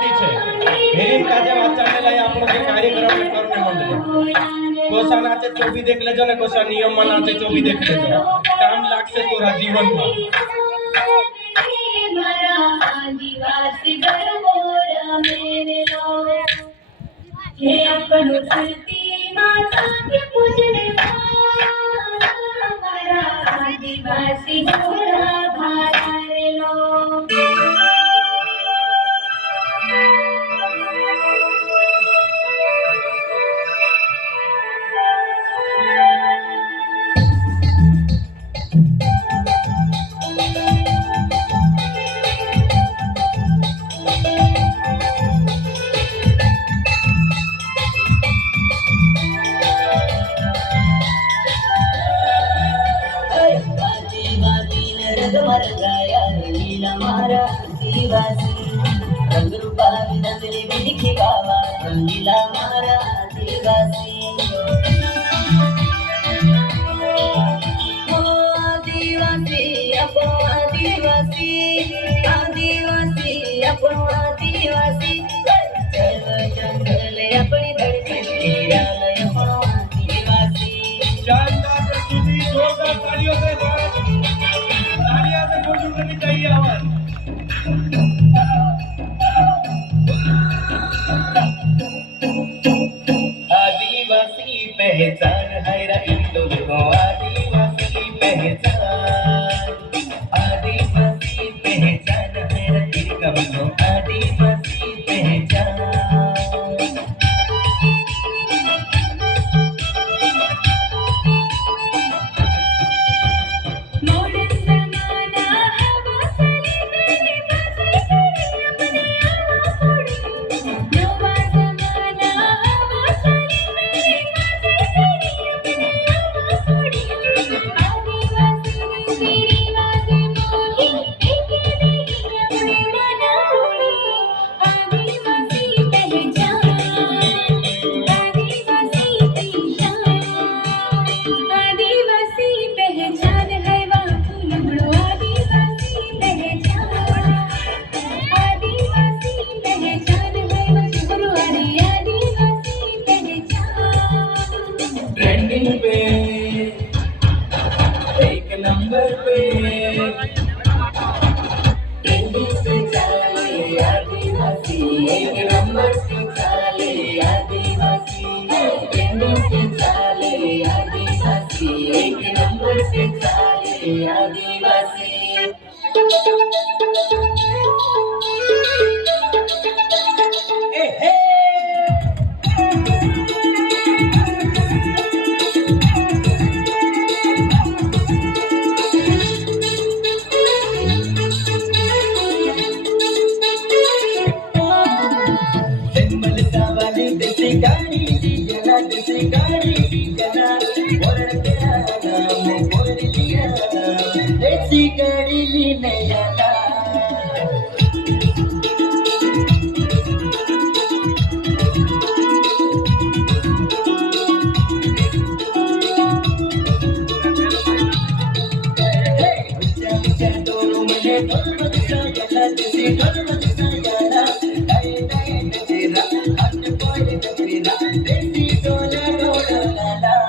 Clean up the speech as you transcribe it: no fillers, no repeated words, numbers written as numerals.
પદ્ધતિ છે એની કાજે વાત ચાલેલા આપણો જે કાર્યક્રમ કરને મંડળે કોસા નાચે તો બી દેખ લેજો ને કોસા નિયમમાં નાચે તો બી દેખ લેજો કામ લાગશે તોરા જીવનમાં आदिवासी गरबो रमेरे लो हे अपन धरती माता के पूजने हमारा आदिवासी घोड़ा भारे लो रंगीला मारा आदिवासी आदिवासी अपो आदिवासी आदिवासी अपो आदिवासी चल जंगल अपनी धरती हीरालय अपो आदिवासी शानदार प्रस्तुति जोरदार तालियों से जोर करनी चाहिए आवाज आदिवासी पहचान है रा इंदु को आदिवासी पहचान आदिवासी पहचान है रा इनका को आदिवासी पहचान एक नंबर पे ट्रेंडिंग पे चले आदिवासी एक नंबर पे चले आदिवासी ट्रेंडिंग पे चले आदिवासी एक नंबर पे चले आदिवासी गाड़ी जना वरण के नाम बोल लिया देसी गाड़ी लेने जाना दोनों मिले देसी डोला डोला